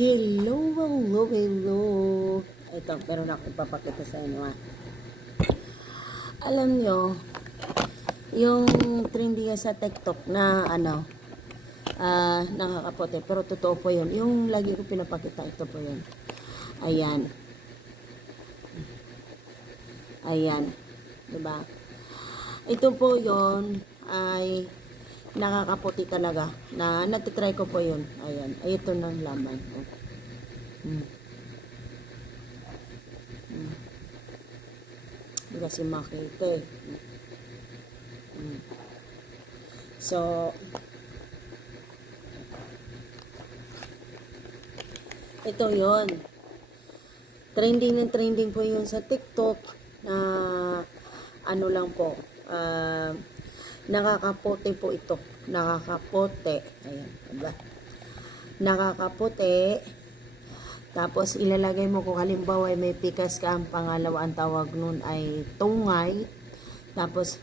Hello, hello, hello. Ito, pero nakipapakita sa inyo Alam nyo, yung trending sa TikTok na nakakapote. Pero totoo po yun. Yung lagi ko pinapakita, ito po yun. Ayan. Ayan. Diba? Ito po yun ay nakakaputi talaga. Natitry ko po yun. Ayan. Ay, ito ng laman. Hindi kasi makita eh. So, ito yon. Trending po yun sa TikTok na ano lang po. Nakakapote po ito. Nakakapote. Ayan. Diba? Nakakapote. Tapos ilalagay mo kung halimbawa ay may pikas ka, ang pangalawa ang tawag nun ay tungay. Tapos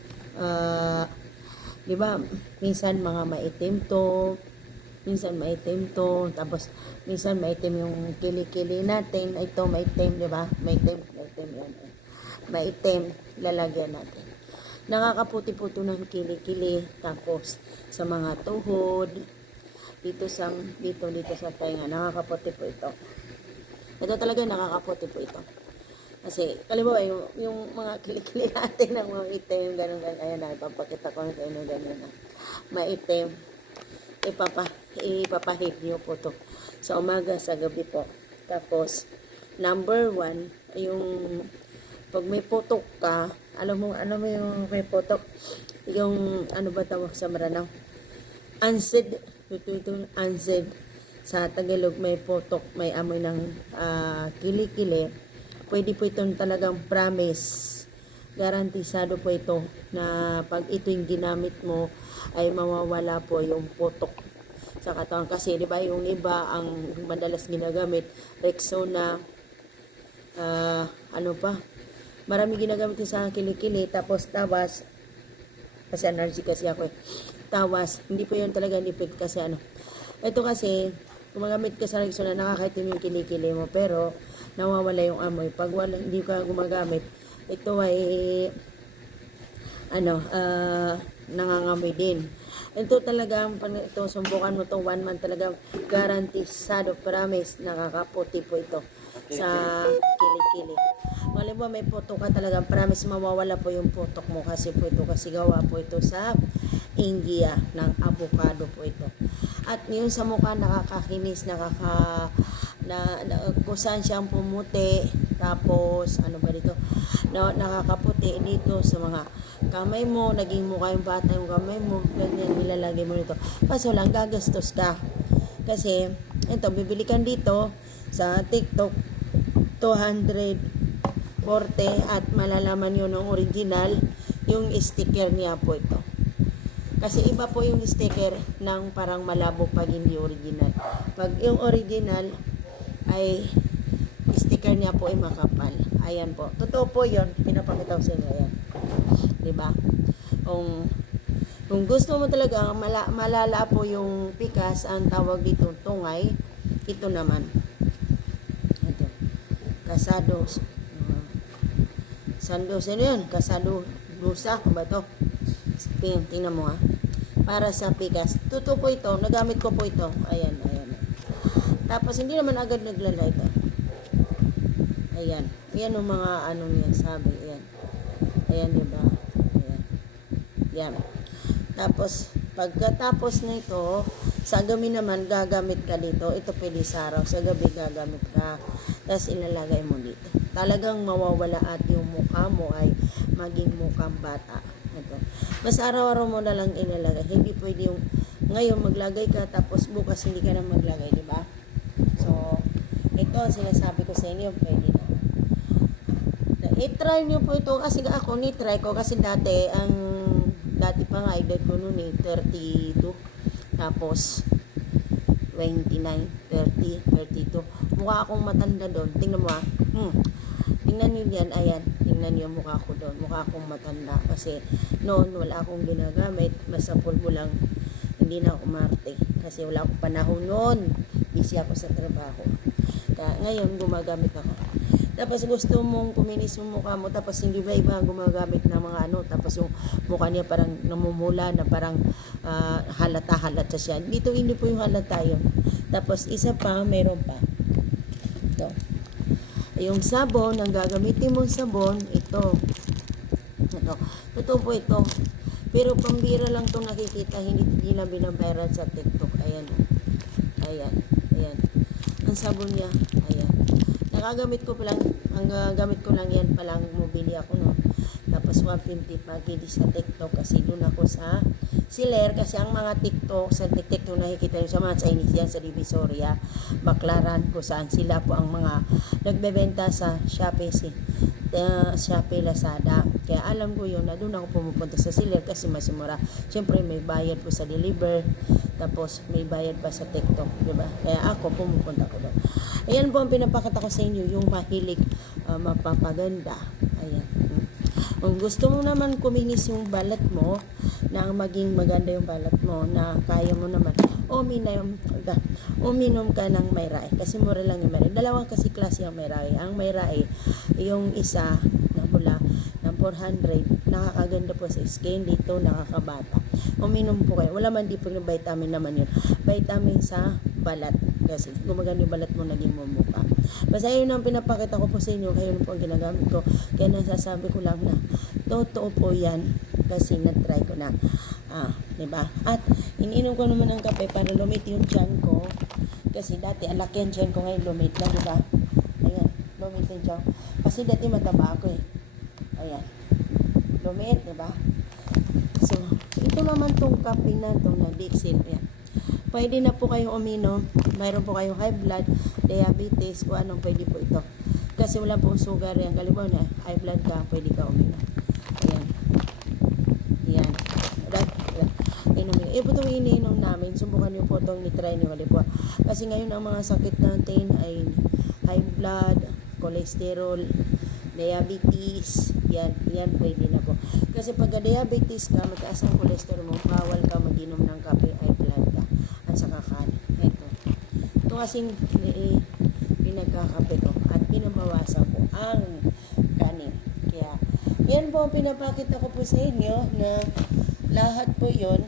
di ba minsan mga maitim to, tapos minsan maitim yung kilikili natin, ito maitim, di ba? Maitim yan. Maitim lalagyan natin. Nakakaputi po ito ng kilikili, tapos sa mga tuhod, dito sa tainga, nakakaputi po ito. Ito talaga nakakaputi po ito. Kasi, kalibawa, yung mga kilikili natin ng mga itim, ganun, ayan na, ipapakita ko sa inyo, ganun na. Maitim, ipapahid nyo po to sa umaga, sa gabi po. Tapos, number 1, yung, pag may putok ka, alam mo yung may putok, yung, ano ba tawag sa Maranao? Ansid, ansid. Sa Tagalog may putok, may amoy ng kilikili. Pwede po itong talagang promise. Garantisado po ito na pag ito yung ginamit mo ay mawawala po yung putok sa katawan. Kasi di ba yung iba ang madalas ginagamit, Rexona, ano pa, marami ginagamit sa kilikili, tapos tawas, kasi allergy kasi ako tawas, hindi po yun talaga nipid kasi ito kasi gumagamit ka sa Rexona, nakakaitim yung kilikili mo, pero nawawala yung amoy. Pag hindi ka gumagamit, ito ay nangangamoy din. Ito talagang, pag ito, sumbukan mo itong 1 month, talagang garantisado, promise, nakakaputi po ito sa kilikili. Halimbawa may putok ka, talagang promise mawawala po yung putok mo kasi gawa po ito sa India ng avocado po ito. At yung sa mukha nakakakinis, kung saan siyang pumuti, tapos ano ba dito, nakakaputi dito sa mga kamay mo, naging mukha yung bata yung kamay mo, ganyan nilalagay mo dito. Kaso lang gagastos ka kasi ito, bibili ka dito sa TikTok 240 at malalaman yun ng original yung sticker niya po ito. Kasi iba po yung sticker ng parang malabo pag hindi original. Pag yung original ay sticker niya po ay makapal. Ayan po. Totoo po yun. Pinapakita ko sa inyo. Ayan. Diba? Kung gusto mo talaga malala po yung pikas, ang tawag dito tungay. Ito naman. Ito. Kasados. Sandos. Ano yun? Kasado. Lusa. Ba ito? Tingnan mo para sa pikas. Totoo po ito, nagamit ko po ito. Ayan. Tapos hindi naman agad naglala ito. Ayan. Yan yung mga niya, sabi. Ayan, diba? Ayan. Tapos, pagkatapos na ito, sa gabi naman, gagamit ka dito. Ito pwede sa araw. Sa gabi, gagamit ka. Tapos, ilalagay mo dito. Talagang mawawala at yung mukha mo ay maging mukhang bata. Ito. Mas araw-araw mo na lang ilalagay. Hindi pwede yung ngayon maglagay ka tapos bukas hindi ka na maglagay, di ba? So, ito ang sinasabi ko sa inyo, pwede na. I-try nyo po ito kasi ako ni-try ko kasi dati pa nga edad ko noon 32 tapos 29, 30, 32. Mukha akong matanda doon. Tingnan mo tingnan nyo yan, ayan. Tingnan nyo mukha ko doon. Mukha akong matanda. Kasi noon wala akong ginagamit. Basta pulbo lang hindi na ako umarte kasi wala akong panahon noon, busy ako sa trabaho. Kaya ngayon gumagamit ako. Tapos gusto mong kuminis yung mukha mo, tapos hindi ba iba gumagamit ng mga ano, tapos yung mukha niya parang namumula na parang halata siya. Dito hindi po yung halata yun. Tapos isa pa, meron pa. Ito. Yung sabon, ang gagamitin mong sabon, ito. Totoo po ito. Pero pambira lang itong nakikita, hindi nila binabayaran sa TikTok. Ayan. Ayan. Ayan. Ang sabon niya, ayan. Nakagamit ko pa lang, ang gamit ko lang yan palang mobili ako no. Tapos 150 pagili sa TikTok kasi doon ako sa Siler kasi ang mga TikTok sa TikTok nakikita nyo sa mga Chinese yan sa Divisoria, Baclaran kung saan sila po ang mga nagbebenta sa Shopee, Shopee, Lazada. Kaya alam ko yun na doon ako pumupunta sa Siler kasi mas mura. Siyempre may bayad po sa deliver, tapos may bayad pa sa TikTok, diba? Kaya ako pumupunta ko doon. Ayan po ang pinapakita ko sa inyo, yung mahilig mapapaganda. Ayan. Kung gusto mo naman kuminis yung balat mo, na maging maganda yung balat mo, na kaya mo naman, uminom ka ng Mayrae. Kasi mura lang yung Mayrae. Dalawang kasi klase yung Mayrae. Ang Mayrae, yung isa na pula, ng 400, nakakaganda po sa skin, dito nakakabata. Uminom po kayo. Wala man di po yung vitamin naman yun. Vitamin sa balat. Kasi gumaganda yung balat mo, naging mumuka. Basta yun ang pinapakita ko po sa inyo, kayo po ang ginagamit ko. Kaya nasasabi ko lang na totoo po yan kasi na-try ko na. Diba? At ininom ko naman ng kape para lumit yung tiyan ko. Kasi dati ang laki ang tiyan ko, ngayon lumit na, diba? Ayan, lumit yung tiyan. Kasi dati mataba ako eh. Ayan. Lumit, diba? So, ito naman tong kape na itong na Dixil. Ayan. Pwede na po kayong uminom. Mayroon po kayong high blood, diabetes, kung anong pwede po ito. Kasi wala pong sugar yan. Kalimutan na, high blood ka, pwede ka uminom. Ayan. Ayan. Ito itong iniinom namin. Subukan nyo po itong nitry nyo. Kasi ngayon ang mga sakit natin ay high blood, cholesterol, diabetes. Yan pwede na po. Kasi pag diabetes ka, mataas ang cholesterol mo, bawal ka mag-inom ng kape, high blood ka. At saka kanin. Ito kasing pinagkakape ko at pinabawasan ko ang kanin. Kaya, yan po ang pinapakita ko po sa inyo na lahat po yun,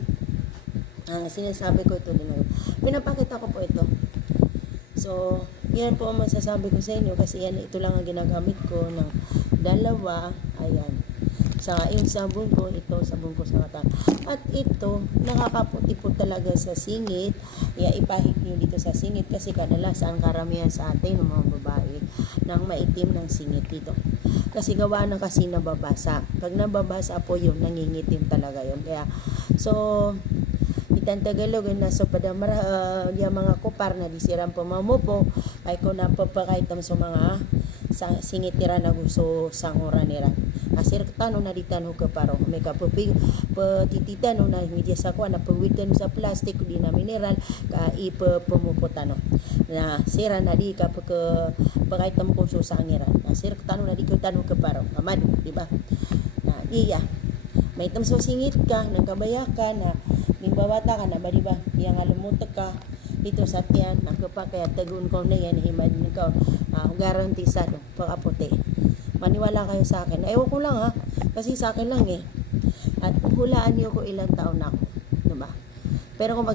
sinasabi ko ito din. Pinapakita ko po ito. So, yan po ang masasabi ko sa inyo kasi ito lang ang ginagamit ko ng dalawa. Ayan. Sa yung sabon ko, ito sabon ko sa mata. At ito, nakakaputi po talaga sa singit. Kaya ipahit nyo dito sa singit kasi kadalasan karamihan sa atin ng mga babae nang maitim ng singit dito. Kasi gawa na kasi nababasa. Pag nababasa po yun, nangingitim talaga yun. Kaya, so, itang Tagalog na so pada yung mga kupar na disiram po mamupo ay ko na papakaitam sa mga singitira na gusto sangura nila. Asir tano na ditano ke paro may kapupig patititano na media sa kwa na pawidan sa plastic di na mineral ka ipamuputano na sira na di ka ke pakaitam ko sa sangiran. Asir tano na di ko tano ke paro amad di ba? Na iya may itam so singit ka nang kabayakan na nimbawata ka na ba di ba? Yang alumutek ka dito sa tiyan nakapakaya tagun ko na yan himad ko garantisado pakaputi. Maniwala kayo sa akin. Ewan ko lang ha. Kasi sa akin lang eh. At hulaan niyo ko ilang taon na ako. Diba? Pero kung